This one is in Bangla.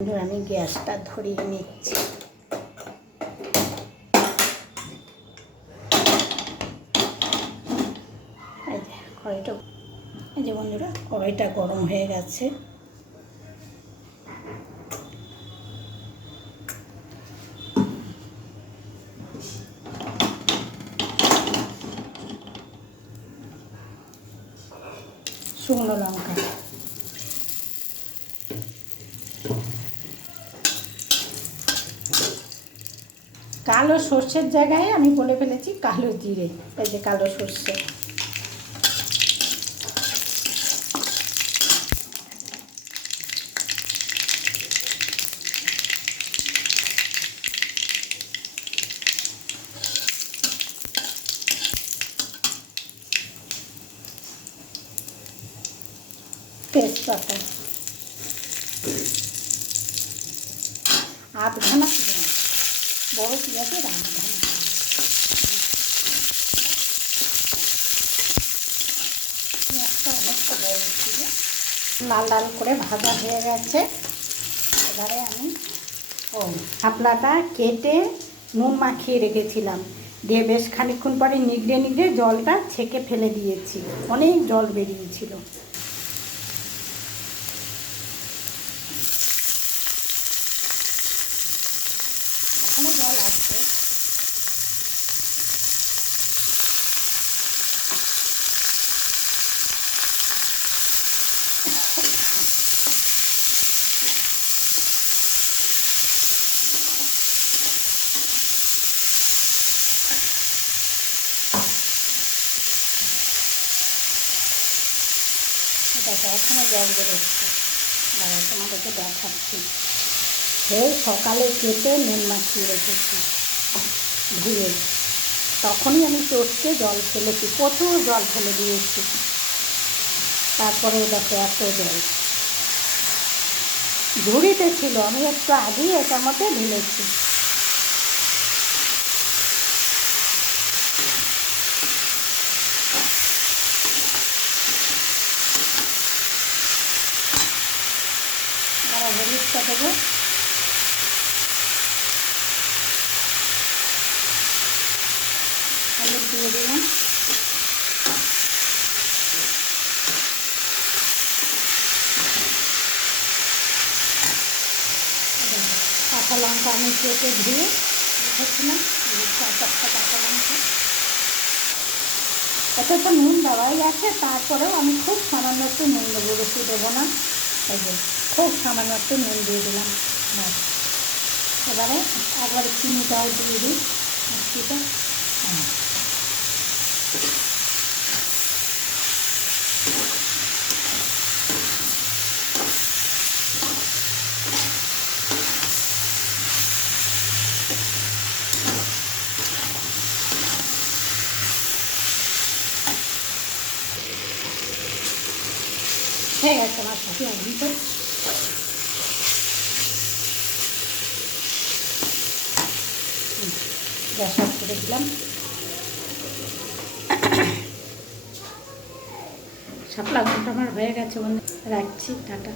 আমি গ্যাসটা ধরিয়ে নিচ্ছি। এই যে কড়াইটা, এই যে বন্ধুরা কড়াইটা গরম হয়ে গেছে। শুকনো লঙ্কা, কালো সর্ষের জায়গায় আমি বলে ফেলেছি কালো জিরে। এই যে কালো সর্ষে, তেজপাতা, আধখানা পেঁয়াজ, বড় পেঁয়াজের আধখানা। পেঁয়াজটা অনেকটা বড় ছিল। লাল লাল করে ভাজা হয়ে গেছে। এবারে আমি শাপলাটা কেটে নুন মাখিয়ে রেখেছিলাম, দিয়ে বেশ খানিকক্ষণ পরে নিগড়ে নিগড়ে জলটা ছেঁকে ফেলে দিয়েছি। অনেক জল বেরিয়েছিল। এখনো জল আসছে। দেখো এখনো জল বেরোচ্ছে। দাঁড়াও তোমাদেরকে দেখাচ্ছি। সেই সকালে কেটে নুন মাখিয়ে রেখেছি ধুয়ে, তখনই আমি টোস্টে জল ফেলেছি, প্রচুর জল ফেলে দিয়েছি। তারপরেও দেখো এত জল ঝুড়িতে ছিল, আমি একটু আগেই এটার মধ্যে ঢেলেছি। এবার হলুদটা দেবো, হলুদ দিয়ে দিলাম। কাঁচা লঙ্কা আমি কেটে ধুয়ে রেখেছিলাম, চারটা কাঁচা লঙ্কা। এত তো নুন দেওয়াই আছে, তারপরেও আমি খুব সামান্য একটু নুন দেবো, বেশি দেবো না। এই যে খুব সামান্য একটু নুন দিয়ে দিলাম। ব্যাস, এবারে একবারে চিনিটাও দিয়ে দিই মিষ্টিটা। হয়ে গেছে আমার সাথে একদিন তো। গ্যাস অফ করে দিলাম। শাপলা ঘন্টা আমার হয়ে গেছে বন্ধু, রাখছি, টাটা।